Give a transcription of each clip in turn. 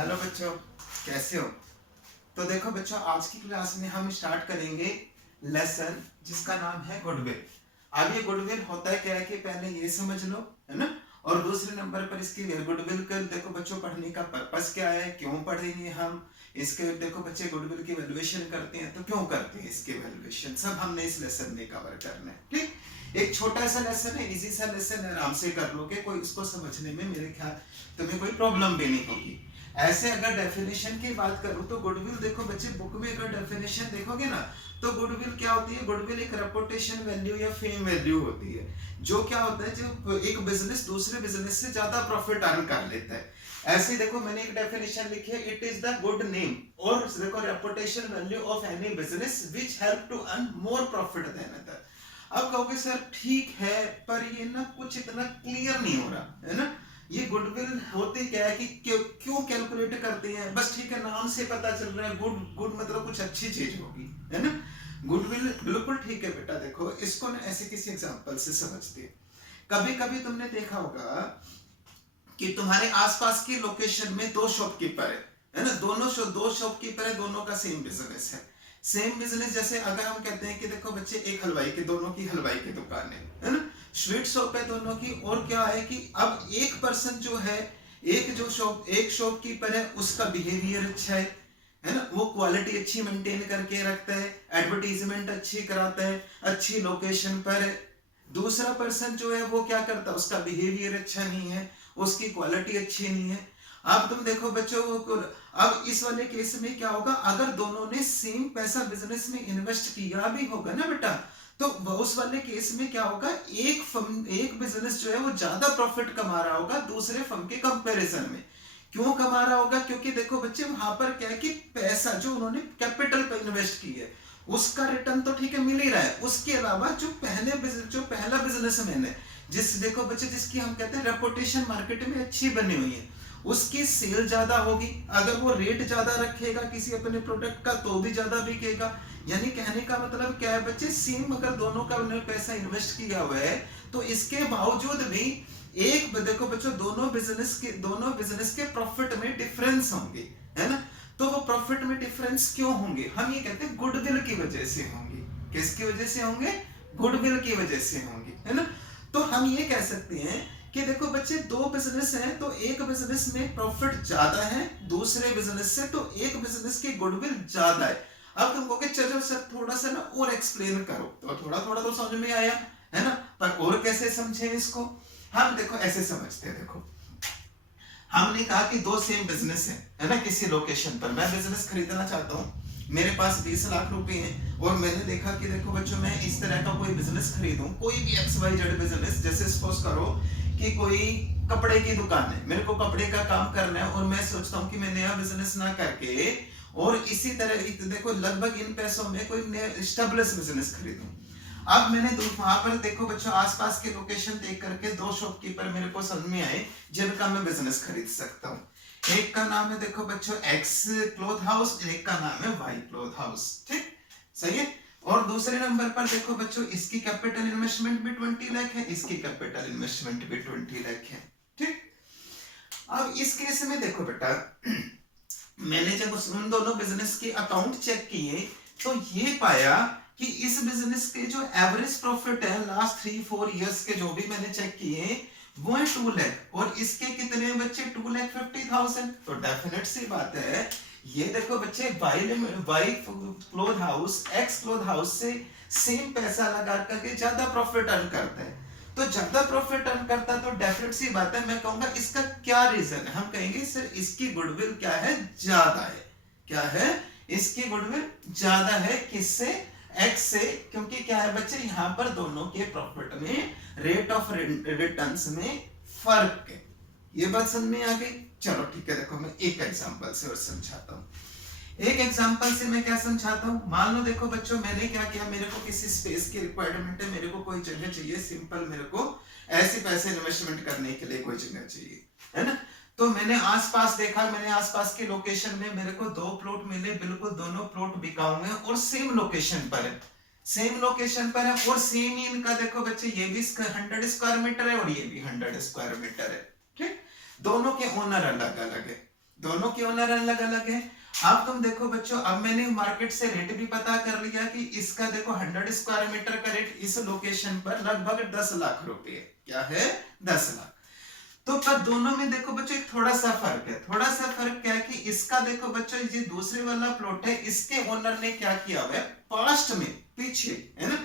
Hello बच्चों, कैसे हो? तो देखो बच्चों, आज की क्लास में हम स्टार्ट करेंगे लेसन जिसका नाम है गुडविल। अब ये गुडविल होता है क्या है कि पहले ये समझ लो, है ना। और दूसरे नंबर पर इसकी गुडविल का देखो बच्चों, पढ़ने का पर्पस क्या है, क्यों पढ़ेंगे हम इसके। देखो बच्चे गुडविल की वैल्यूएशन करते हैं तो क्यों करते हैं इसकी वैल्यूएशन, सब हमने इस लेसन में कवर करना है। ठीक, एक छोटा सा लेसन है, इजी सा लेसन है, आराम से कर लोगे। कोई इसको समझने में मेरे ख्याल तुम्हें कोई प्रॉब्लम भी नहीं होगी। ऐसे अगर डेफिनेशन की बात करूं तो गुडविल देखो बच्चे, बुक में अगर डेफिनेशन देखोगे ना तो गुडविल क्या होती है। गुडविल एक रेपुटेशन वैल्यू या फेम वैल्यू होती है, जो क्या होता है, जो एक बिजनेस दूसरे बिजनेस से ज्यादा प्रॉफिट अर्न कर लेता है। ऐसे देखो मैंने एक डेफिनेशन लिखी है, it is the good name और देखो reputation value of any business which help to earn more profit than other. अब कहोगे सर ठीक है, पर ये ना कुछ इतना क्लियर नहीं हो रहा है ना। ये गुडविल होते क्या है कि क्यों कैलकुलेट करते हैं, बस ठीक है, नाम से पता चल रहा है गुड गुड मतलब कुछ अच्छी चीज होगी, है ना। गुडविल बिल्कुल ठीक है बेटा। देखो इसको ना ऐसे किसी एग्जांपल से समझते हैं। कभी कभी तुमने देखा होगा कि तुम्हारे आसपास की लोकेशन में दो शॉपकीपर है ना, दो शॉपकीपर है, दोनों का सेम बिजनेस है। सेम बिजनेस जैसे अगर हम कहते हैं कि देखो बच्चे, एक हलवाई की, दोनों की हलवाई की दुकान है ना, स्वीट शॉप है दोनों की। और क्या है कि अब एक पर्सन जो है, एक शॉपकीपर है, उसका बिहेवियर अच्छा है ना, वो क्वालिटी अच्छी मेंटेन करके रखता है, एडवर्टीजमेंट अच्छी कराता है, अच्छी लोकेशन पर है। दूसरा पर्सन जो है वो क्या करता है, उसका बिहेवियर अच्छा नहीं है, उसकी क्वालिटी अच्छी नहीं है। अब तुम देखो बच्चों, अब इस वाले केस में क्या होगा, अगर दोनों ने सेम पैसा बिजनेस में इन्वेस्ट किया भी होगा ना बेटा, तो उस वाले केस में क्या होगा, एक बिजनेस जो है वो ज्यादा प्रॉफिट कमा रहा होगा दूसरे फर्म के कंपैरिजन में। क्यों कमा रहा होगा, क्योंकि देखो बच्चे वहां पर क्या है कि पैसा जो उन्होंने कैपिटल पर इन्वेस्ट की है उसका रिटर्न तो ठीक है मिल ही रहा है। उसके अलावा जो पहला बिजनेसमैन है, देखो बच्चे, जिसकी हम कहते हैं रेपुटेशन मार्केट में अच्छी बनी हुई है, उसकी सेल ज्यादा होगी। अगर वो रेट ज्यादा रखेगा किसी अपने प्रोडक्ट का तो भी ज्यादा बिकेगा। यानी कहने का मतलब क्या है बच्चे, सेम अगर दोनों का उन्होंने पैसा इन्वेस्ट किया हुआ है तो इसके बावजूद भी एक देखो बच्चों, दोनों बिजनेस के प्रॉफिट में डिफरेंस होंगे, है ना। तो वो प्रॉफिट में डिफरेंस क्यों होंगे, हम ये कहते हैं गुडविल की वजह से होंगे। किसकी वजह से होंगे, गुडविल की वजह से होंगे, है ना। तो हम ये कह सकते हैं कि देखो बच्चे, दो बिजनेस हैं तो एक बिजनेस में प्रॉफिट ज्यादा है दूसरे बिजनेस से, तो एक बिजनेस की गुडविल ज्यादा है। अब तुम कहोगे चलो सर थोड़ा सा ना और एक्सप्लेन करो, तो थोड़ा थोड़ा तो समझ में आया, है ना, पर और कैसे समझे इसको। हम देखो ऐसे समझते हैं। देखो हमने कहा कि दो सेम बिजनेस है ना, किसी लोकेशन पर मैं बिजनेस खरीदना चाहता हूँ, मेरे पास 20 लाख रुपए हैं और मैंने देखा कि देखो बच्चों, मैं इस तरह का कोई बिजनेस खरीदूं, कोई भी XYZ बिजनेस। जैसे सपोज करो कि कोई कपड़े की दुकान है, मेरे को कपड़े का काम करना है और मैं सोचता हूँ कि मैं नया बिजनेस ना करके और इसी तरह देखो लगभग इन पैसों में कोई नया एस्टेब्लिश बिजनेस खरीदूं। अब मैंने वहां पर देखो बच्चों, आसपास के लोकेशन देख करके दो शॉपकीपर मेरे को समझ में आए जिनका मैं बिजनेस खरीद सकता हूँ। एक का नाम है देखो बच्चों X क्लॉथ हाउस, एक का नाम है Y क्लॉथ हाउस। ठीक, सही है। और दूसरे नंबर पर देखो बच्चों, इसकी कैपिटल इन्वेस्टमेंट भी 20 लाख है, इसकी कैपिटल इन्वेस्टमेंट भी 20 लाख है। ठीक, अब इस केस में देखो बेटा, मैंने जब उन दोनों बिजनेस के अकाउंट चेक किए तो ये पाया कि इस बिजनेस के जो एवरेज प्रॉफिट है लास्ट 3-4 इयर्स के जो भी मैंने चेक किए वो है 2 लाख, और इसके कितने बच्चे 2,50,000। तो डेफिनेट सी बात है, ये देखो बच्चे Y cloth house X cloth house से सेम पैसा लगा करके ज्यादा प्रॉफिट अर्न करता है। तो ज्यादा प्रॉफिट अर्न करता है तो डेफिनेट सी बात है, मैं कहूंगा इसका क्या रीजन है। हम कहेंगे सर इसकी गुडविल क्या है, ज्यादा है। क्या है, इसकी गुडविल ज्यादा है, किससे, X से। क्योंकि क्या है बच्चे, यहां पर दोनों के प्रॉफिट में रेट ऑफ रिटर्न्स में फर्क है। ये बात समझ में आ गई। चलो ठीक है, देखो मैं एक एग्जांपल से और समझाता हूं। एक एग्जांपल से मैं क्या समझाता हूं, मान लो देखो बच्चों, मैंने क्या किया, मेरे को किसी स्पेस की रिक्वायरमेंट है, मेरे को कोई जगह चाहिए, सिंपल मेरे को ऐसे पैसे इन्वेस्टमेंट करने के लिए कोई जगह चाहिए, है ना। तो मैंने आसपास देखा, मैंने आसपास की लोकेशन में मेरे को दो प्लॉट मिले, बिल्कुल दोनों प्लॉट बिकाऊ हैं और सेम लोकेशन पर है, सेम लोकेशन पर है और सेम ही इनका देखो बच्चे, ये भी 100 स्क्वायर मीटर है और ये भी 100 स्क्वायर मीटर है। ठीक, दोनों के ओनर अलग अलग है। दोनों के ओनर अलग अलग है। अब तुम देखो बच्चों, अब मैंने मार्केट से रेट भी पता कर लिया कि इसका देखो 100 स्क्वायर मीटर का रेट इस लोकेशन पर लगभग 10 लाख रुपए। क्या है? 10 लाख। तो पर दोनों में देखो बच्चों एक थोड़ा सा फर्क है। थोड़ा सा फर्क क्या है कि इसका देखो बच्चों, ये दूसरे वाला प्लॉट है, इसके ओनर ने क्या किया हुआ है पास्ट में, पीछे है ना,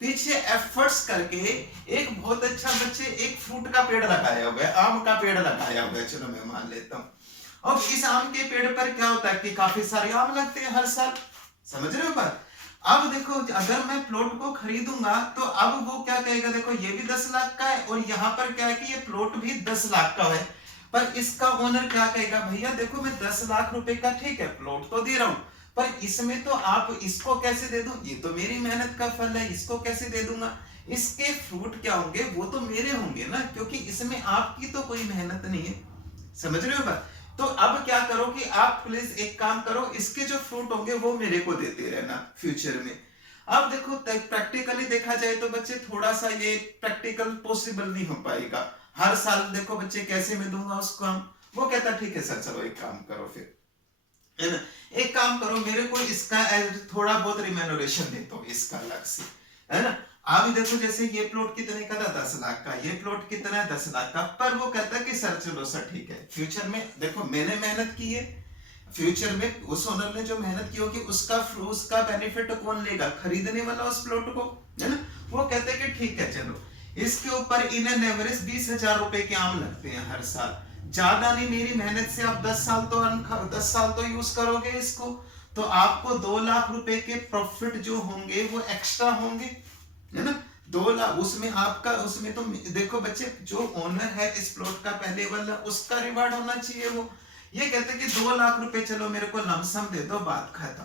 पीछे एफर्ट्स करके एक बहुत अच्छा बच्चे एक फ्रूट का पेड़ लगाया हुआ है, आम का पेड़ लगाया हुआ है, चलो मैं मान लेता हूँ। अब इस आम के पेड़ पर क्या होता है कि काफी सारे आम लगते हैं हर साल, समझ रहे हो बात। अब देखो अगर मैं प्लॉट को खरीदूंगा तो अब वो क्या कहेगा, देखो ये भी 10 लाख का है और यहाँ पर क्या है कि ये प्लॉट भी 10 लाख का है, पर इसका ओनर क्या कहेगा, भैया देखो मैं 10 लाख रुपए का ठीक है प्लॉट तो दे रहा हूँ, पर इसमें तो आप इसको कैसे दे दूं, ये तो मेरी मेहनत का फल है, इसको कैसे दे दूंगा, इसके फ्रूट क्या होंगे, वो तो मेरे होंगे ना, क्योंकि इसमें आपकी तो कोई मेहनत नहीं है, समझ रहे हो बात। तो अब क्या करो कि आप प्लीज एक काम करो, इसके जो फ्रूट होंगे वो मेरे को देते रहना फ्यूचर में। अब देखो प्रैक्टिकली देखा जाए तो बच्चे थोड़ा सा ये प्रैक्टिकल पॉसिबल नहीं हो पाएगा, हर साल देखो बच्चे कैसे मैं दूंगा उसको हम। वो कहता ठीक है सर चलो एक काम करो फिर, है ना, एक काम करो मेरे को इसका थोड़ा बहुत रिम्यूनरेशन दे दो इसका अलग से, है ना। अभी देखो जैसे ये प्लॉट कितने का था, 10 लाख का, ये प्लॉट कितना है 10 लाख का, पर वो कहता है कि सर चलो सर ठीक है, फ्यूचर में देखो मैंने मेहनत की है, फ्यूचर में उस ओनर ने जो मेहनत की होगी उसका बेनिफिट कौन लेगा, खरीदने वाला उस प्लॉट को, है ना। वो कहते हैं कि ठीक है चलो इसके ऊपर इन एन एवरेज 20,000 रुपए के आम लगते हैं हर साल, ज्यादा नहीं, मेरी मेहनत से आप 10 साल तो यूज करोगे इसको, तो आपको 2 लाख रुपए के प्रॉफिट जो होंगे वो एक्स्ट्रा होंगे, है ना। 2 लाख उसमें आपका, उसमें तो देखो बच्चे जो ओनर है इस प्लॉट का पहले वाला उसका रिवार्ड होना चाहिए। वो ये कहते हैं कि 2 लाख रुपए चलो मेरे को लमसम दे दो, बात खत्म,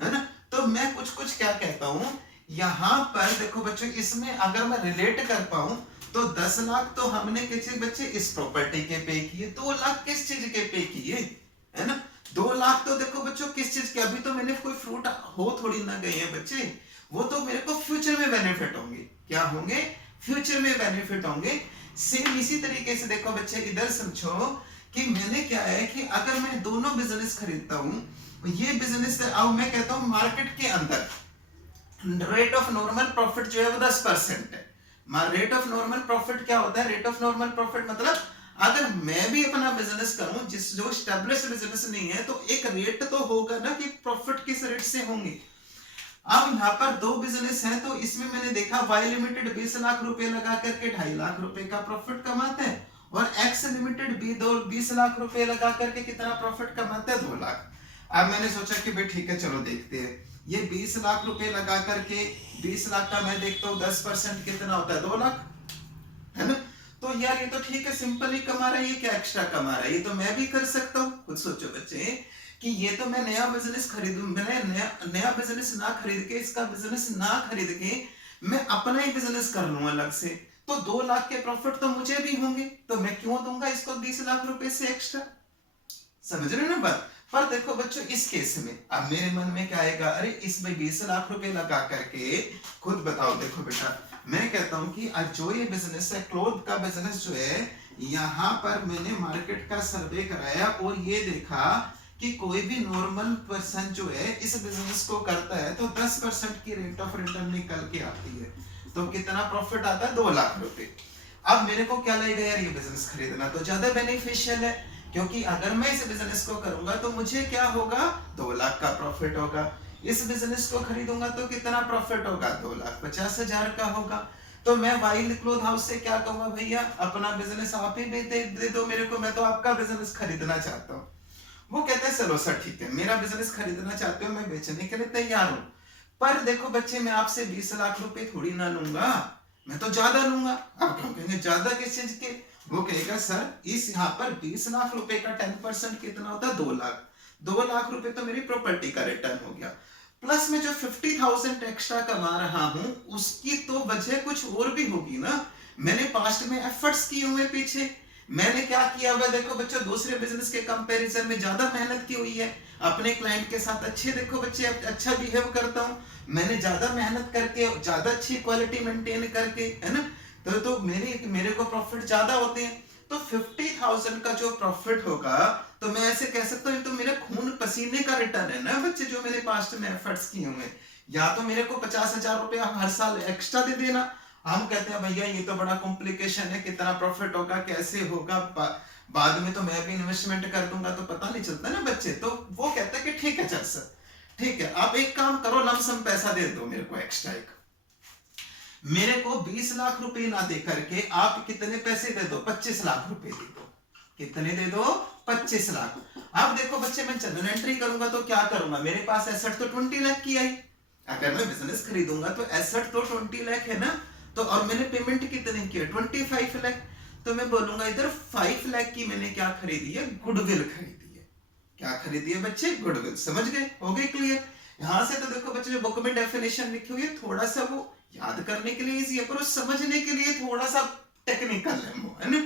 है ना। तो मैं कुछ कुछ क्या कहता हूं यहाँ पर देखो बच्चों, इसमें अगर मैं रिलेट कर पाऊं तो 10 लाख तो हमने किसी बच्चे इस प्रॉपर्टी के पे किए, 2 लाख किस चीज के पे किए, है ना। 2 लाख तो देखो बच्चों किस चीज के, अभी तो मैंने कोई फ्रूट हो थोड़ी ना गए हैं बच्चे, वो तो मेरे को फ्यूचर में बेनिफिट होंगे, क्या होंगे, फ्यूचर में बेनिफिट होंगे। सेम इसी तरीके से देखो बच्चे इधर समझो कि मैंने क्या है कि अगर मैं दोनों बिजनेस खरीदता हूं, ये बिजनेस अब मैं कहता हूं मार्केट के अंदर रेट ऑफ नॉर्मल प्रॉफिट जो है वो 10% है। रेट ऑफ नॉर्मल प्रॉफिट क्या होता है, रेट ऑफ नॉर्मल प्रॉफिट मतलब अगर मैं भी अपना बिजनेस करूं जिस जो एस्टेब्लिश्ड बिजनेस नहीं है तो एक रेट तो होगा ना कि प्रॉफिट किस रेट से होंगे। अब यहाँ पर 2 बिजनेस है तो इसमें मैंने देखा वाई लिमिटेड 20 लाख रुपए लगा करके 2.5 लाख रुपए का प्रॉफिट कमाते हैं, और एक्स लिमिटेड भी 20 लाख रुपए लगा करके कितना प्रॉफिट कमाते हैं, 2 लाख। अब मैंने सोचा कि भाई ठीक है चलो देखते हैं, ये 20 लाख रुपए लगा करके 20 लाख का मैं देखता हूँ 10% कितना होता है, 2 लाख, है ना। तो यार ये तो ठीक है सिंपल ही कमा रहा है, ये क्या एक्स्ट्रा कमा रहा है, ये तो मैं भी कर सकता हूँ। खुद सोचो बच्चे कि ये तो मैं नया बिजनेस खरीदूं, मैंने नया बिजनेस ना खरीद के, इसका बिजनेस ना खरीद के मैं अपना ही बिजनेस कर लूं अलग से, तो 2 लाख के प्रॉफिट तो मुझे भी होंगे, तो मैं क्यों दूंगा इसको 20 लाख रुपए से एक्स्ट्रा, समझ रहे हो ना बात। पर देखो बच्चों इस केस में अब मेरे मन में क्या आएगा, अरे इसमें 20 लाख रुपए लगा करके खुद बताओ, देखो बेटा मैं कहता हूं कि आज जो ये बिजनेस है क्लोथ का बिजनेस जो है, यहाँ पर मैंने मार्केट का सर्वे कराया और ये देखा कि कोई भी नॉर्मल पर्सन जो है इस बिजनेस को करता है तो 10% की रेट ऑफ रिटर्न निकल के आती है, तो कितना प्रॉफिट आता है, 2 लाख रुपए। अब मेरे को क्या लगेगा यार, ये बिजनेस खरीदना तो ज्यादा बेनिफिशियल है, क्योंकि अगर मैं इस बिजनेस को करूंगा तो मुझे क्या होगा, 2 लाख का प्रॉफिट होगा, इस बिजनेस को खरीदूंगा तो कितना प्रॉफिट होगा, 2,50,000 का होगा। तो मैं वाइल्ड क्लोथ हाउस से क्या कहूंगा, भैया अपना बिजनेस आप ही दे दो मेरे को, मैं तो आपका बिजनेस खरीदना चाहता हूँ। वो कहते हैं चलो सर ठीक है, मेरा बिजनेस खरीदना चाहते हो, मैं बेचने के लिए तैयार हूं, पर देखो बच्चे मैं आपसे 20 लाख रुपए थोड़ी ना लूंगा, मैं तो ज्यादा लूंगा। अब क्यों कहेंगे ज्यादा किस चीज के, वो कहेगा सर इस यहाँ पर 20 लाख रुपए का 10% कितना होता है, 2 लाख, 2 लाख रुपए तो मेरी प्रॉपर्टी का रिटर्न हो गया, प्लस में जो 50,000 एक्स्ट्रा कमा रहा हूं उसकी तो वजह कुछ और भी होगी ना, मैंने पास्ट में एफर्ट्स किए हुए पीछे, मैंने क्या किया हुआ, देखो बच्चों दूसरे बिजनेस के कंपैरिजन में ज्यादा मेहनत की हुई है, अपने क्लाइंट के साथ अच्छे देखो बच्चे अच्छा बिहेव करता हूं, मैंने ज्यादा मेहनत करके ज्यादा अच्छी क्वालिटी मेंटेन करके, है ना, तो मेरे को प्रॉफिट ज्यादा होते हैं। तो 50,000 का जो प्रॉफिट होगा, तो मैं ऐसे कह सकता हूँ, तो मेरे खून पसीने का रिटर्न है ना बच्चे, जो मैंने पास्ट में एफर्ट्स किए हुए। या तो मेरे को 50,000 रुपया हर साल एक्स्ट्रा दे देना। हम कहते हैं भैया ये तो बड़ा कॉम्प्लिकेशन है, कितना प्रॉफिट होगा, कैसे होगा, बाद में तो मैं भी इन्वेस्टमेंट कर दूंगा, तो पता नहीं चलता ना बच्चे। तो वो कहता है कि ठीक है चल सर, ठीक है आप एक काम करो, लमसम पैसा दे दो मेरे को एक्स्ट्रा। एक मेरे को 20 लाख रुपए ना दे करके आप कितने पैसे दे दो, 25 लाख रुपए दे दो। कितने दे दो, 25 लाख। अब देखो बच्चे, मैं जनरल एंट्री करूंगा तो क्या करूंगा, मेरे पास एसेट तो 20 लाख की आई। अगर मैं बिजनेस खरीदूंगा तो एसेट तो 20 लाख है ना, तो और मैंने पेमेंट कितने की है, 25 लाख। तो मैं बोलूंगा इधर 5 लाख की मैंने क्या खरीदी है, गुडविल खरीदी है। क्या खरीदी है बच्चे, गुडविल। समझ गए, हो गए क्लियर। यहां से तो देखो बच्चे, जो बुक में डेफिनेशन लिखी हुई है, थोड़ा सा वो याद करने के लिए इजी है, पर समझने के लिए थोड़ा सा टेक्निकल है ना।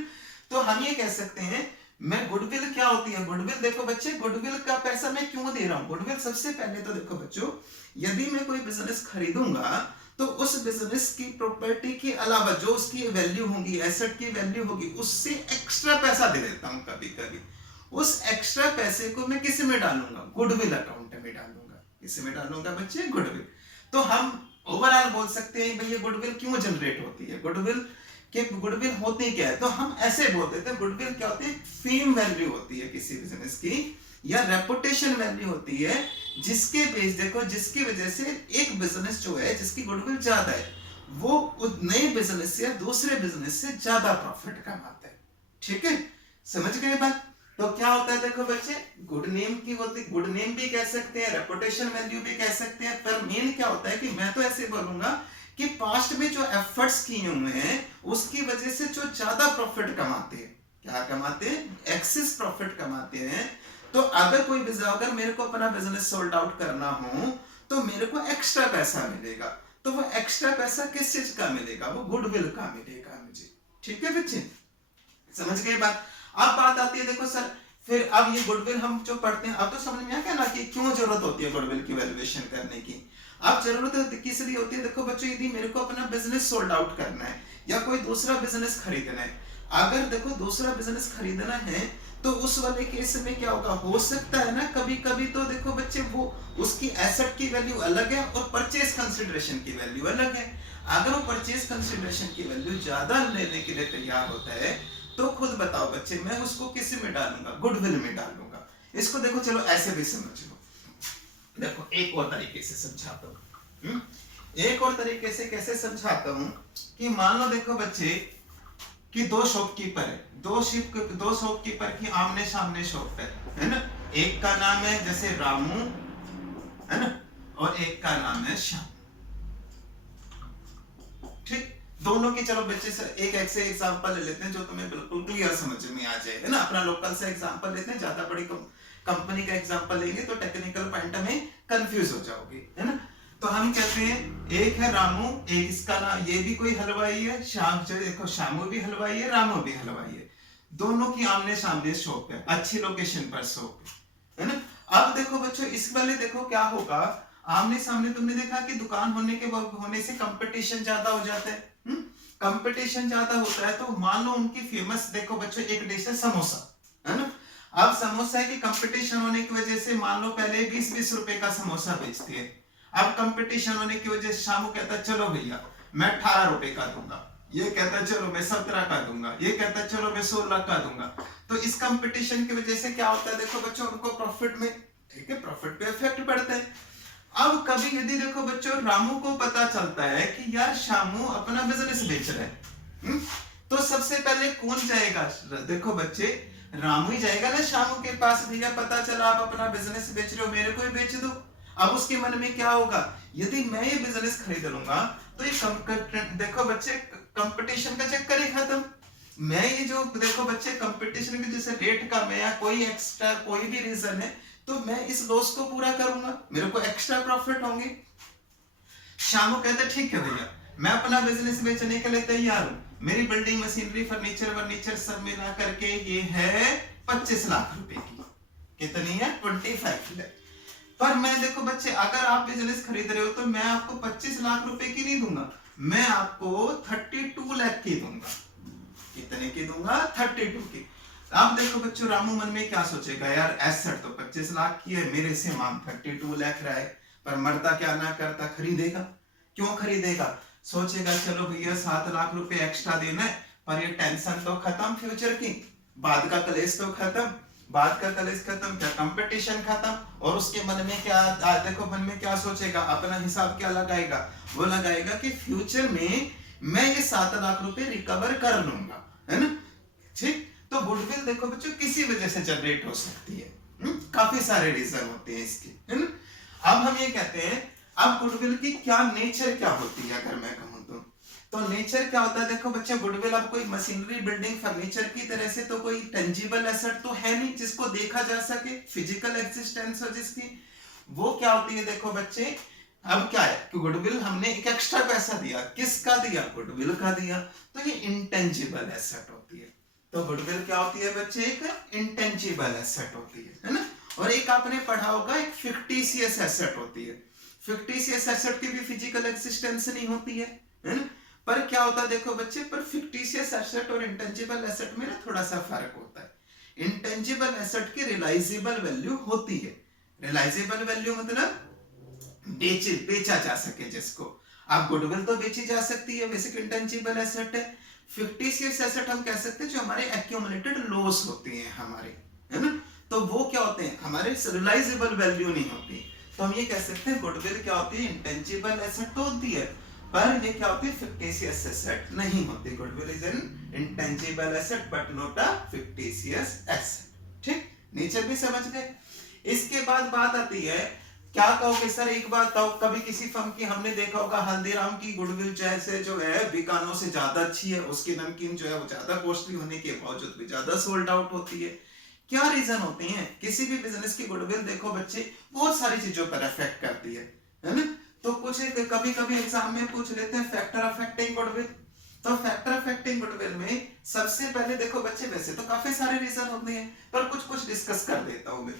तो हम ये कह सकते हैं, मैं गुडविल क्या होती है, गुडविल देखो बच्चे, गुडविल का पैसा मैं क्यों दे रहा हूं। गुडविल सबसे पहले तो देखो बच्चों, यदि मैं कोई बिजनेस खरीदूंगा तो उस बिजनेस की प्रॉपर्टी के अलावा जो उसकी वैल्यू होगी, एसेट की वैल्यू होगी, उससे एक्स्ट्रा पैसा दे देता हूं कभी कभी। उस एक्स्ट्रा पैसे को मैं किस में डालूंगा, गुडविल अकाउंट में डालूंगा। किस में डालूंगा बच्चे, गुडविल। तो हम ओवरऑल बोल सकते हैं भैया गुडविल क्यों जनरेट होती है, गुडविल के गुडविल होती क्या है। तो हम ऐसे बोल देते हैं, गुडविल क्या होती है, फेम वैल्यू होती है किसी बिजनेस की, या रेपुटेशन वैल्यू होती है, जिसके बेस देखो, जिसकी वजह से एक बिजनेस जो है जिसकी गुडविल ज्यादा है, वो नए बिजनेस से या दूसरे बिजनेस से ज्यादा प्रॉफिट कमाता है। ठीक है, समझ गए बात। तो क्या होता है देखो बच्चे, गुड नेम की होती, गुड नेम भी कह सकते हैं, रेपुटेशन वैल्यू भी कह सकते हैं। पर मेन क्या होता है कि मैं तो ऐसे बोलूंगा कि पास्ट में जो एफर्ट्स किए हुए हैं उसकी वजह से जो ज्यादा प्रॉफिट कमाते हैं, क्या कमाते हैं, एक्सेस प्रॉफिट कमाते हैं। तो अगर कोई अगर मेरे को अपना बिजनेस सोल्ड आउट करना हो तो मेरे को एक्स्ट्रा पैसा मिलेगा। तो वो एक्स्ट्रा पैसा किस चीज का मिलेगा, वो गुडविल का मिलेगा मुझे। ठीक है बच्चे, समझ गए बात। अब बात आती है देखो सर, फिर अब ये गुडविल हम जो पढ़ते हैं, अब तो समझ में आ गया ना कि क्यों जरूरत होती है गुडविल की वैल्यूएशन करने की। अब जरूरत किस लिए होती है, देखो बच्चों, यदि मेरे को अपना बिजनेस सोल्ड आउट करना है या कोई दूसरा बिजनेस खरीदना है, अगर देखो दूसरा बिजनेस खरीदना है तो उस वाले केस में क्या होगा, हो सकता है ना कभी कभी तो देखो बच्चे, वो उसकी एसेट की वैल्यू अलग है और परचेज कंसिडरेशन की वैल्यू अलग है। अगर वो परचेज कंसिडरेशन की वैल्यू ज्यादा लेने के लिए तैयार होता है, तो खुद बताओ बच्चे, मैं उसको किस में डालूंगा, गुडविल में डालूंगा। इसको देखो चलो ऐसे भी समझ लो, देखो एक और तरीके से समझाता हूँ। एक और तरीके से कैसे समझाता हूँ कि मान लो देखो बच्चे कि दो शॉपकीपर है, दो शॉपकीपर की आमने सामने शॉप है ना। एक का नाम है जैसे रामू, है ना, और एक का नाम है श्याम। ठीक, दोनों की चलो बच्चे से एक ऐसे एग्जांपल ले लेते हैं जो तुम्हें बिल्कुल क्लियर समझ में आ जाए, है ना। अपना लोकल से एग्जांपल लेते हैं, ज्यादा बड़ी कंपनी का एग्जांपल लेंगे तो टेक्निकल पॉइंट में कंफ्यूज हो जाओगे, है ना। तो हम कहते हैं एक है रामू, एक इसका नाम, ये भी कोई हलवाई है, श्याम, देखो श्यामू भी हलवाई है, रामू भी हलवाई है। दोनों की आमने सामने शॉप है, अच्छी लोकेशन पर शॉप है ना। अब देखो बच्चों, इस वाले देखो क्या होगा, आमने सामने तुमने देखा कि दुकान होने से कंपटीशन ज्यादा हो जाता है। कंपटीशन ज्यादा होता है तो मान लो उनकी फेमस देखो बच्चों एक डिश है समोसा, है ना। अब समोसा की कंपटीशन होने की वजह से मान लो पहले 20-20 रुपए का समोसा बेचती है। अब कंपटीशन होने की वजह से शामू कहता है चलो भैया मैं 18 रुपए का दूंगा, ये कहता है चलो मैं 17 का दूंगा, ये कहता है चलो मैं 16 का दूंगा। तो इस कंपटीशन की वजह से क्या होता है देखो बच्चों, उनको प्रॉफिट में, ठीक है, प्रॉफिट पे इफेक्ट पड़ता है। अब कभी यदि देखो बच्चों रामू को पता चलता है कि यार शामू अपना बिजनेस बेच रहा है, तो सबसे पहले कौन जाएगा, देखो बच्चे रामू ही जाएगा ना शामू के पास, भैया पता चला आप अपना बिजनेस बेच रहे हो, मेरे को ही बेच दो। अब उसके मन में क्या होगा, यदि मैं ये बिजनेस खरीद लूंगा तो ये देखो बच्चे कंपटीशन का चक्कर ही खत्म। मैं ये जो देखो बच्चे कंपटीशन के जैसे रेट कम है या कोई एक्स्ट्रा कोई भी रीजन है, तो मैं इस लॉस को पूरा करूंगा, मेरे को एक्स्ट्रा प्रॉफिट होंगे। शामू कहते ठीक है भैया मैं अपना बिजनेस बेचने के लिए तैयार हूं, मेरी बिल्डिंग मशीनरी फर्नीचर सब मिला करके ये है 25 लाख रुपए की। कितनी है, 25 लाख। पर मैं देखो बच्चे अगर आप बिजनेस खरीद रहे हो तो मैं आपको 25 लाख रुपए की नहीं दूंगा, मैं आपको 32 लाख की दूंगा। कितने की दूंगा 32 की। अब देखो बच्चों रामू मन में क्या सोचेगा, यार एसेट तो 25 लाख की है, मेरे से मांग 32 लाख रहा है, पर मरता क्या ना करता खरीदेगा। क्यों खरीदेगा, सोचेगा चलो भैया 7 लाख रुपए एक्स्ट्रा देना है, पर ये टेंशन तो खत्म फ्यूचर की, बाद का कलेश तो खत्म, बाद का कलेश खत्म, क्या कंपटीशन खत्म। और उसके मन में क्या देखो मन में क्या सोचेगा, अपना हिसाब क्या लगाएगा, वो लगाएगा कि फ्यूचर में मैं ये 7 लाख रुपए रिकवर कर लूंगा, है ना। ठीक, तो गुडविल देखो बच्चों किसी वजह से जनरेट हो सकती है, काफी सारे रीजन होते हैं इसके, है ना। अब हम ये कहते हैं अब गुडविल की क्या नेचर क्या होती है, अगर मैं कहूं तो नेचर क्या होता है। देखो बच्चे गुडविल अब कोई मशीनरी बिल्डिंग फर्नीचर की तरह से तो कोई टेंजिबल एसेट तो है नहीं जिसको देखा जा सके, फिजिकल एग्जिस्टेंस हो जिसकी, वो क्या होती है देखो बच्चे। अब क्या है कि गुडविल हमने एक एक्स्ट्रा पैसा दिया, किसका दिया, गुडविल का दिया, तो ये इंटेंजिबल एसेट होती है। तो गुडविल क्या होती है बच्चे, एक इंटेंजिबल एसेट होती है ना। और एक आपने पढ़ा होगा एक फिक्टिशियस एसेट होती है। फिक्टिशियस एसेट की भी फिजिकल एग्जिस्टेंस नहीं होती है ना। पर क्या होता है देखो बच्चे, पर फिक्टिशियस एसेट और इंटेंजिबल एसेट में ना थोड़ा सा फर्क होता है। इंटेंजिबल एसेट की रियलाइजेबल वैल्यू होती है, रियलाइजेबल वैल्यू मतलब बेचा जा सके जिसको। अब गुडविल तो बेची जा सकती है, बेसिक इंटेंजिबल एसेट है। फिक्टिशियस एसेट हम कह सकते हैं जो हमारे एक्यूमुलेटेड लॉस होते हैं हमारे, है ना, तो वो क्या होते हैं हमारे रियलाइजेबल वैल्यू नहीं होती। तो हम ये कह सकते हैं गुडविल क्या होती है, इंटेंजिबल एसेट तो होती है, पर ये क्या होती है, फिक्टिशियस एसेट नहीं होती। Goodwill is an intangible asset but not a fictitious asset. ठीक, नेचर भी समझ गए। इसके बाद बात आती है, क्या कहोगे सर एक बात बताओ, कभी किसी फर्म की हमने देखा होगा हल्दीराम की गुडविल जैसे जो है बीकानो से ज्यादा अच्छी है, उसकी नमकीन जो है वो ज्यादा कॉस्टली होने के बावजूद भी ज्यादा सोल्ड आउट होती है। क्या रीजन होते हैं, किसी भी बिजनेस की गुडविल देखो बच्चे बहुत सारी चीजों पर इफेक्ट करती है ना। तो कुछ कभी कभी एग्जाम में पूछ लेते हैं फैक्टर अफेक्टिंग गुडविल। तो फैक्टर अफेक्टिंग गुडविल में सबसे पहले देखो बच्चे, वैसे तो काफी सारे रीजन होते हैं पर कुछ कुछ डिस्कस कर देता हूं मैं।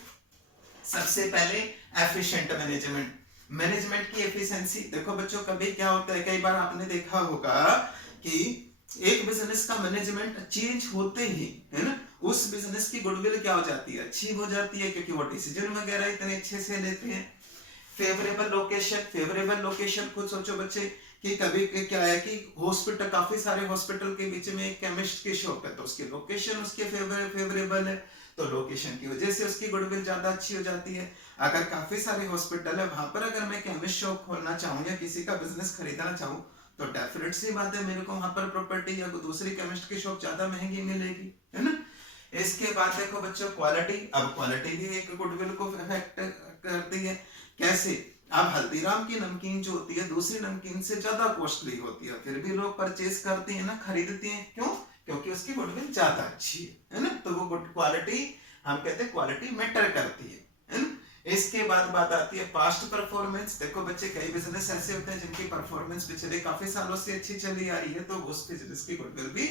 सबसे पहले एफिशिएंट मैनेजमेंट, मैनेजमेंट की एफिशिएंसी। देखो बच्चों कभी क्या होता है, कई बार आपने देखा होगा कि एक बिजनेस का मैनेजमेंट चेंज होते ही, है ना, उस बिजनेस की गुडविल क्या हो जाती है, अच्छी हो जाती है, क्योंकि वो डिसीजन वगैरह इतने अच्छे से लेते हैं। फेवरेबल लोकेशन, फेवरेबल लोकेशन खुद सोचो बच्चे कि कभी क्या है कि हॉस्पिटल, काफी सारे हॉस्पिटल के बीच में एक केमिस्ट की शॉप है, तो उसकी लोकेशन उसके फेवरेबल है, तो लोकेशन की वजह से उसकी गुडविल ज्यादा अच्छी हो जाती है। अगर काफी सारे हॉस्पिटल है, वहां पर अगर मैं केमिस्ट शॉप खोलना चाहूँ या किसी का बिजनेस खरीदना चाहूँ, तो डेफिनेट सी बात है मेरे को वहां पर प्रॉपर्टी या दूसरी केमिस्ट की शॉप ज्यादा महंगी मिलेगी, है ना। इसके बाद देखो बच्चों क्वालिटी, अब क्वालिटी भी एक गुडविल को इफेक्ट करती है। कैसे, अब हल्दीराम की नमकीन जो होती है दूसरी नमकीन से ज्यादा कॉस्टली होती है, फिर भी लोग परचेज करते हैं ना, खरीदते हैं, क्यों, क्योंकि उसकी गुडविल ज्यादा अच्छी है ना। तो वो गुड क्वालिटी, हम कहते हैं क्वालिटी मैटर करती है ना। इसके बाद बात आती है पास्ट परफॉर्मेंस। देखो बच्चे कई बिजनेस ऐसे होते हैं जिनकी परफॉर्मेंस पिछले काफी सालों से अच्छी चली आ रही है, तो उस बिजनेस की गुडविल भी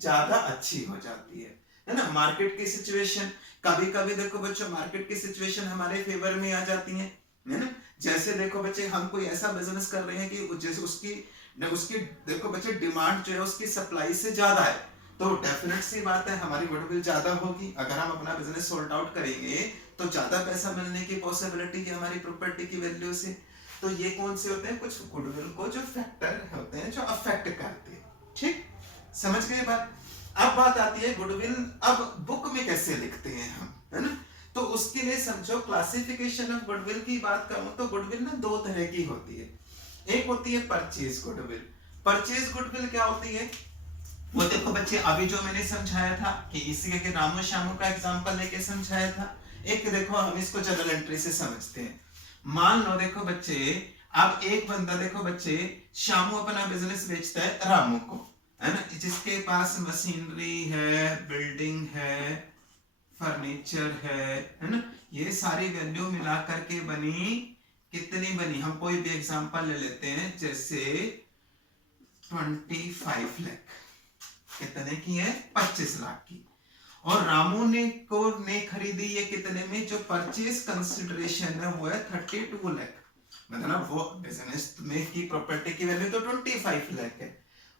ज्यादा अच्छी हो जाती है ना। मार्केट की सिचुएशन, कभी कभी देखो बच्चों मार्केट की सिचुएशन हमारे फेवर में आ जाती है ना। जैसे देखो बच्चे हम कोई ऐसा बिजनेस कर रहे हैं कि जैसे उसकी देखो बच्चे डिमांड जो है उसकी सप्लाई से ज्यादा है, तो डेफिनेट सी बात है हमारी गुडविल ज्यादा होगी। अगर हम अपना बिजनेस सोल्ड आउट करेंगे तो ज्यादा पैसा मिलने की पॉसिबिलिटी है हमारी प्रॉपर्टी की वैल्यू से। तो ये कौन से होते हैं कुछ गुडविल को जो फैक्टर होते हैं जो अफेक्ट करते हैं। ठीक, समझ गए बात। अब बात आती है गुडविल अब बुक में कैसे लिखते हैं हम, है ना। तो उसके लिए समझो क्लासिफिकेशन ऑफ गुडविल की बात करूं तो गुडविल ना दो तरह की होती है। एक होती है परचेज गुडविल। परचेज गुडविल क्या होती है, वो देखो बच्चे अभी जो मैंने समझाया था कि इसी के रामू श्यामू का एग्जांपल लेके समझाया था। एक देखो हम इसको जनरल एंट्री से समझते हैं। मान लो देखो बच्चे, अब एक बंदा देखो बच्चे, श्यामू अपना बिजनेस बेचता है रामू को, है ना, जिसके पास मशीनरी है, बिल्डिंग है, फर्नीचर है ना, ये सारी वैल्यू मिला करके बनी, कितनी बनी, हम कोई भी एग्जांपल ले लेते हैं, जैसे 25 लाख, कितने की है, 25 लाख की। और रामू ने खरीदी ये कितने में, जो परचेज कंसिडरेशन है वो है 32 लाख, मतलब वो बिजनेस में की प्रॉपर्टी की वैल्यू तो 25 लाख है,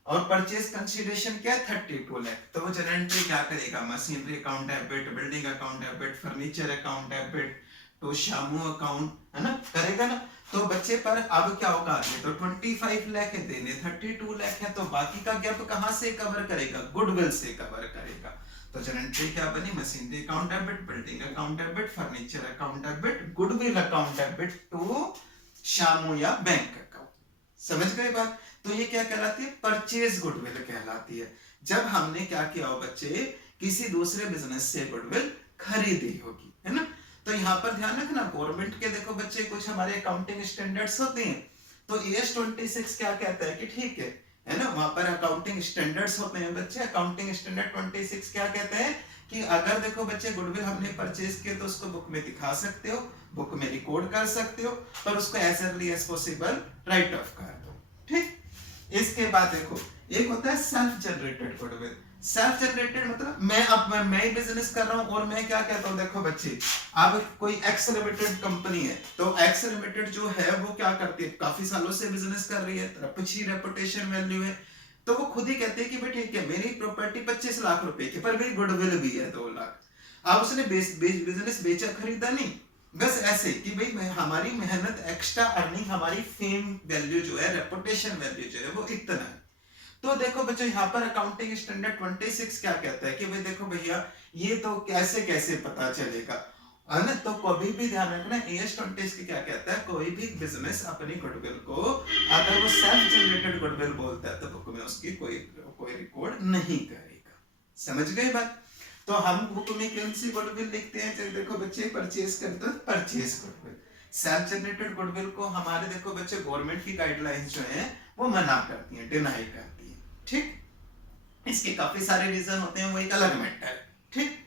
और परचेज कंसीडरेशन क्या है 32 लाख। तो वो जनरल एंट्री क्या करेगा, machinery account debit, building account debit, furniture account debit, तो शामू अकाउंट, है ना, करेगा ना। तो बच्चे पर अब क्या होगा आगे, तो 25 लाख है देने, 32 लाख है, तो बाकी का गैप कहां से कवर करेगा, गुडविल से कवर करेगा। तो जनरल एंट्री क्या बनी, machinery account debit, building account debit, furniture account debit, goodwill account debit to Shamu या बैंक अकाउंट। समझ गए बात। तो ये क्या कहलाती है, परचेज गुडविल कहलाती है। जब हमने क्या किया हो बच्चे, किसी दूसरे बिजनेस से गुडविल खरीदी होगी, है ना। तो यहाँ पर ध्यान रखना, गवर्नमेंट के देखो बच्चे कुछ हमारे अकाउंटिंग स्टैंडर्ड्स होते हैं। तो ES 26 क्या कहता है कि ठीक है ना, वहां पर अकाउंटिंग स्टैंडर्ड्स होते हैं बच्चे। अकाउंटिंग स्टैंडर्ड 26 क्या कहते हैं कि अगर देखो बच्चे गुडविल हमने परचेज किया तो उसको बुक में दिखा सकते हो, बुक में रिकॉर्ड कर सकते हो, पर उसको as early as possible write off कर दो, ठीक। इसके बाद देखो एक होता है self generated goodwill. Self generated मतलब मैं ही बिजनेस कर रहा हूं और मैं क्या कहता हूं, देखो बच्चे अब कोई एक्स लिमिटेड कंपनी है, तो एक्स लिमिटेड जो है वो क्या करती है, काफी सालों से बिजनेस कर रही है, अच्छी रेपुटेशन वैल्यू है, तो वो खुद ही कहते हैं कि भाई ठीक है मेरी प्रॉपर्टी 25 लाख रुपए की, पर मेरी गुडविल भी है 2 लाख। अब उसने बिजनेस बेचा खरीदा नहीं, बस ऐसे कि भाई हमारी मेहनत, एक्स्ट्रा अर्निंग, हमारी फेम वैल्यू जो है, रेपुटेशन वैल्यू जो है वो इतना है। तो देखो बच्चों यहाँ पर अकाउंटिंग स्टैंडर्ड 26 क्या कहता है कि भाई देखो भैया ये तो कैसे कैसे पता चलेगा, है ना। तो कभी भी ध्यान रखना, ES 26 क्या कहता है, कोई भी बिजनेस अपनी गुडविल को अगर वो सेल्फ जनरेटेड गुडविल बोलता है तो बुक में उसकी कोई रिकॉर्ड नहीं करेगा। समझ गए बात। तो हम बुक में कौन सी गुडविल लिखते हैं, जब देखो बच्चे परचेज करते हो purchase goodwill. Self generated goodwill को हमारे देखो बच्चे गवर्नमेंट की गाइडलाइंस जो है वो मना करती है, डिनाई करती है, ठीक। इसके काफी सारे रीजन होते हैं, वो एक अलग मैटर है, ठीक।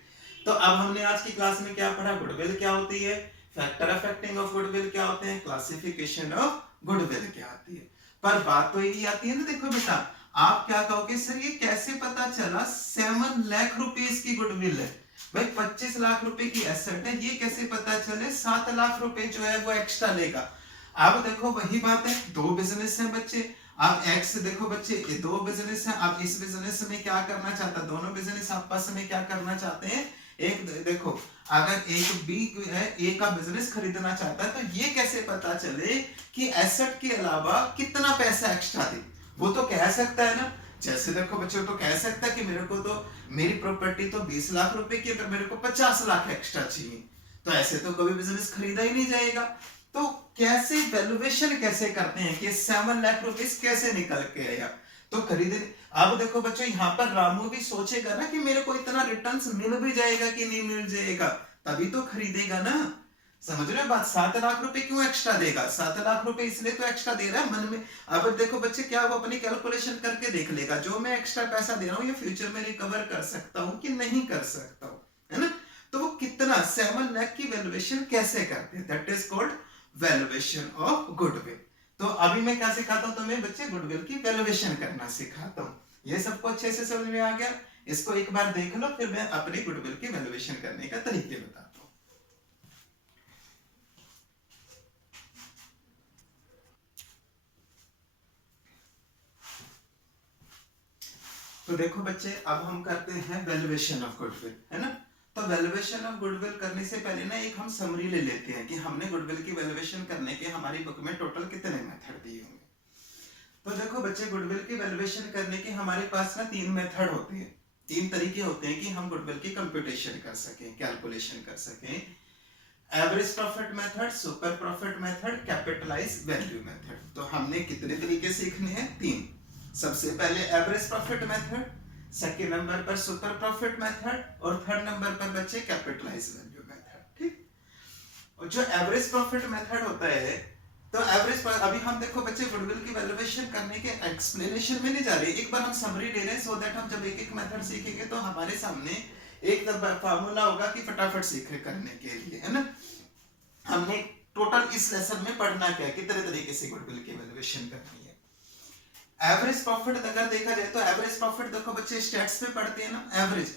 तो अब हमने आज की क्लास में क्या पढ़ा, गुडविल क्या होती है, फैक्टर अफेक्टिंग ऑफ गुडविल क्या होते हैं, क्लासिफिकेशन ऑफ गुडविल क्या आती है। पर बात तो यही आती है ना, देखो बेटा आप क्या कहोगे सर ये कैसे पता चला 7 लाख रुपीस की गुडविल है, भाई 25 लाख रुपए की एसेट है, ये कैसे पता चले 7 लाख रुपए जो है वो एक्स्ट्रा लेगा। अब देखो वही बात है, दो बिजनेस हैं बच्चे, आप एक्स देखो बच्चे ये दो बिजनेस हैं, आप इस बिजनेस में क्या करना चाहता है, दोनों बिजनेस आपस में क्या करना चाहते हैं, एक देखो अगर एक बी है ए का बिजनेस खरीदना चाहता है, तो ये कैसे पता चले कि एसेट के अलावा कितना पैसा एक्स्ट्रा दे, वो तो कह सकता है ना। जैसे देखो बच्चों तो कह सकता है कि मेरे को तो मेरी प्रॉपर्टी तो 20 लाख रुपए की, अगर मेरे को 50 लाख एक्स्ट्रा चाहिए, तो ऐसे तो कभी बिजनेस खरीदा ही नहीं जाएगा। तो कैसे वैल्यूएशन कैसे करते हैं कि 7 लाख रुपीस कैसे निकल के आया, तो खरीदे। अब देखो बच्चों यहाँ पर रामू भी सोचेगा ना कि मेरे को इतना रिटर्न्स मिल भी जाएगा कि नहीं मिल जाएगा, तभी तो खरीदेगा ना। समझ रहे हो बात। 7 लाख रुपए क्यों एक्स्ट्रा देगा, 7 लाख रुपए इसलिए तो एक्स्ट्रा दे रहा है मन में। अब देखो बच्चे क्या वो अपनी कैलकुलेशन करके देख लेगा, जो मैं एक्स्ट्रा पैसा दे रहा हूँ ये फ्यूचर में रिकवर कर सकता हूँ कि नहीं कर सकता हूँ, है ना। तो वो कितना 7 लाख की वैल्यूएशन कैसे करते हैं, that is called valuation of goodwill. तो अभी मैं क्या सिखाता हूं तुम्हें बच्चे, गुडविल की वैल्यूएशन करना सिखाता हूं। ये सबको अच्छे से समझ में आ गया, इसको एक बार देख लो, फिर मैं अपनी गुडविल की वैल्यूएशन करने का तरीके बताता हूं। तो देखो बच्चे अब हम करते हैं वैल्यूएशन ऑफ गुडविल, है ना। तो वैल्यूएशन ऑफ गुडविल करने से पहले ना एक हम समरी ले लेते हैं कि हमने गुडविल की वैल्यूएशन करने के हमारी बुक में टोटल कितने मेथड दिए होंगे। तो देखो बच्चे गुडविल की वैल्यूएशन करने के हमारे पास ना 3 मेथड होते हैं, 3 तरीके होते हैं कि हम गुडविल की कंप्यूटेशन कर सकें, कैलकुलेशन कर सकें। Average profit method, super profit method, capitalise value method. तो हमने कितने तरीके सीखने हैं, 3। सबसे पहले average profit method, second number पर सुपर प्रॉफिट मेथड और थर्ड नंबर पर बच्चे कैपिटलाइज वैल्यू मेथड, ठीक। और जो एवरेज प्रॉफिट मेथड होता है, तो एवरेज अभी हम देखो बच्चे गुडविल की वैल्यूएशन करने के एक्सप्लेनेशन में नहीं जा रहे, एक बार हम समरी ले रहे हैं, सो दैट हम जब एक एक मेथड सीखेंगे तो हमारे सामने एक फार्मूला होगा कि फटाफट सीखे करने के लिए, है ना। हमने टोटल इस लेसन में पढ़ना क्या है, कितने तरीके से गुडविल की वैल्यूएशन करनी है। एवरेज प्रॉफिट अगर देखा जाए तो एवरेज प्रॉफिट देखो बच्चे स्टैट्स में पढ़ते हैं ना,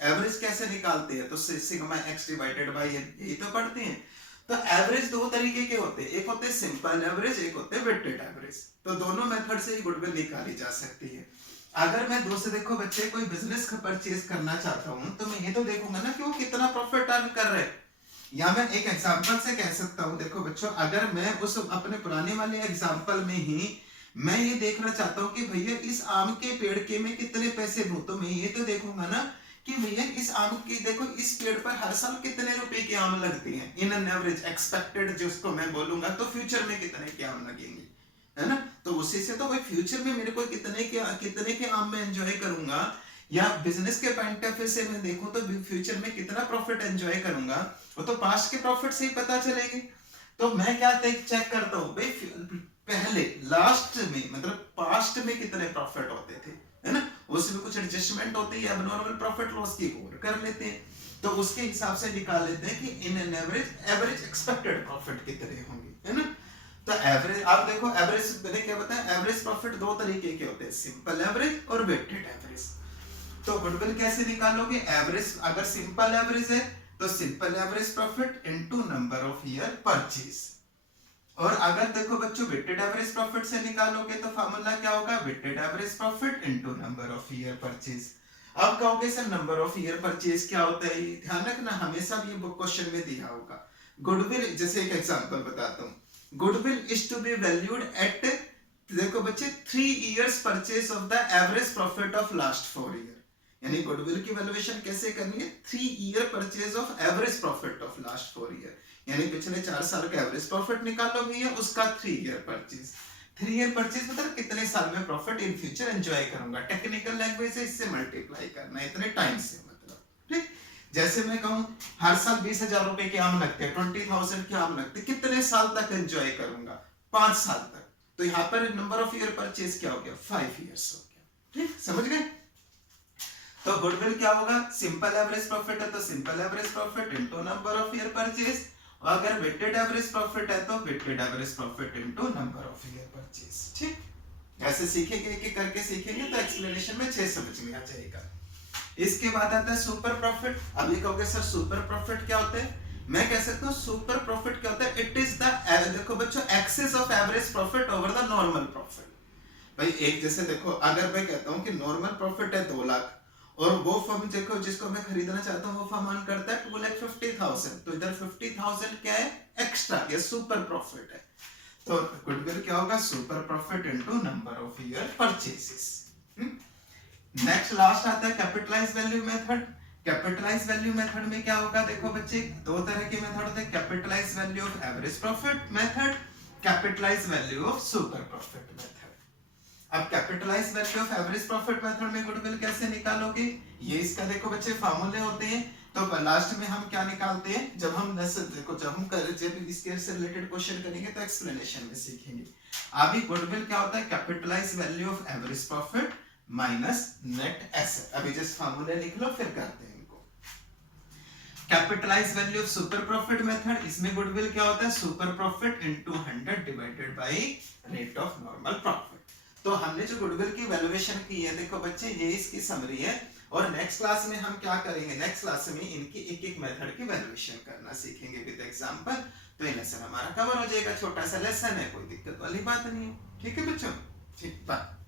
एवरेज कैसे निकालते हैं, तो सिग्मा x डिवाइडेड बाय यही तो पढ़ते हैं। तो एवरेज दो तरीके के होते हैं, एक होते हैं सिंपल एवरेज, एक होते हैं वेटेड एवरेज। तो दोनों मेथड से ही गुडविल निकाली जा सकती है। अगर मैं दोस्त देखो बच्चे कोई बिजनेस का परचेज करना चाहता हूँ तो मैं ये तो देखूंगा ना कि वो कितना प्रॉफिट अर्न कर रहे हैं। या मैं एक एग्जांपल से कह सकता हूँ, देखो बच्चों अगर मैं उस अपने पुराने वाले एग्जांपल में ही मैं ये देखना चाहता हूँ कि भैया इस आम के पेड़ के मैं कितने पैसे दूं, तो मैं ये तो देखूंगा ना कि भैया इस आम की देखो इस पेड़ पर हर साल कितने रुपए के आम लगते हैं इन एन एवरेज एक्सपेक्टेड, जिसको मैं बोलूंगा तो फ्यूचर में कितने के आम लगेंगे, है ना। तो उसी से तो भाई फ्यूचर में मेरे को कितने के आम में एंजॉय करूंगा, या बिजनेस के पॉइंट ऑफ व्यू से मैं देखूं तो फ्यूचर में कितना प्रॉफिट एंजॉय करूंगा, वो तो पास्ट के प्रॉफिट से ही पता चलेगी। तो मैं क्या चेक करता हूँ भाई पहले लास्ट में मतलब पास्ट में कितने प्रॉफिट होते थे, है ना, उसमें कुछ एडजस्टमेंट होती है, एबनॉर्मल प्रॉफिट लॉस की कवर कर लेते हैं, तो उसके हिसाब से निकाल लेते हैं कि in an average expected profit कितने होंगे, है ना। तो एवरेज आप देखो, एवरेज मैंने क्या बताया, एवरेज प्रॉफिट दो तरीके के होते हैं, सिंपल एवरेज और वेटेड एवरेज। तो गुडविल कैसे निकालोगे, एवरेज अगर सिंपल एवरेज है तो simple average profit into number of year purchase, और अगर देखो बच्चों वेटेड एवरेज प्रॉफिट से निकालोगे तो फार्मूला क्या होगा, weighted average profit into number of year purchase. अब कहोगे sir number of year purchase क्या होता है, ध्यान रखना हमेशा ये क्वेश्चन में दिया होगा। गुडविल जैसे एक एग्जांपल बताता हूँ, goodwill is to be valued at, देखो बच्चे 3 years purchase of the average profit of last 4 year, यानी गुडविल की वैल्यूएशन कैसे करनी है, 3 year purchase of average profit of last 4 year, यानी पिछले 4 साल का एवरेज प्रॉफिट निकालो भैया उसका 3 ईयर परचेज। 3 ईयर परचेज मतलब कितने साल में प्रॉफिट इन फ्यूचर एंजॉय करूंगा, टेक्निकल लैंग्वेज से इससे मल्टीप्लाई करना है इतने टाइम से, मतलब ठीक। जैसे मैं कहूं हर साल 20,000 रुपए के आम लगते हैं, 20,000 के आम लगते हैं, कितने साल तक एंजॉय करूंगा, 5 साल तक। तो यहाँ पर नंबर ऑफ ईयर परचेज क्या हो गया, 5 ईयर्स हो गया, ठीक समझ गए। तो गुडविल क्या होगा, सिंपल एवरेज प्रॉफिट है तो simple average profit into number of year purchase, और अगर वेटेड एवरेज प्रॉफिट है तो weighted average profit into number of year purchase, ठीक। ऐसे सीखेंगे, एक एक करके सीखेंगे तो एक्सप्लेनेशन में 6 समझ में आ जाएगा। इसके बाद आता है सुपर प्रॉफिट। अब ये कहोगे सर सुपर प्रॉफिट क्या होता है, मैं कह सकता हूँ सुपर प्रॉफिट क्या होता है, इट इज द, देखो बच्चों, excess of average profit over the normal profit. भाई एक जैसे देखो अगर मैं कहता हूँ कि नॉर्मल प्रॉफिट है 2 लाख, और वो फर्म देखो जिसको मैं खरीदना चाहता हूँ वो फर्म अर्न करता है 2,50,000, तो इधर 50,000 क्या है, एक्स्ट्रा, ये सुपर प्रॉफिट है। तो गुडविल क्या होगा, super profit into number of year purchases. Next last आता है capitalise value method. Capitalise value method में क्या होगा, देखो बच्चे 2 तरह के मेथड होते हैं, capitalise value of average profit method, capitalise value of super profit method. अब capitalise value of average profit method में गुडविल कैसे निकालोगे, ये इसका देखो बच्चे फार्मूले होते हैं। तो लास्ट में हम क्या निकालते हैं, जब हम देखो जब इसके से रिलेटेड क्वेश्चन करेंगे तो एक्सप्लेनेशन में सीखेंगे। अभी गुडविल क्या होता है, capitalise value of average profit minus net asset. अभी जस्ट फार्मूले लिख लो फिर करते हैं इनको। Capitalise value of super profit method, इसमें गुडविल क्या होता है, super profit into 100 divided by rate of normal profit. तो हमने जो गुडविल की वैल्यूएशन की है देखो बच्चे ये इसकी समरी है, और नेक्स्ट क्लास में हम क्या करेंगे, नेक्स्ट क्लास में इनकी एक एक मेथड की वैल्यूएशन करना सीखेंगे विद एग्जांपल। तो ये लेसन हमारा कवर हो जाएगा, छोटा सा लेसन है, कोई दिक्कत वाली बात नहीं है, ठीक है बच्चों, ठीक बाय।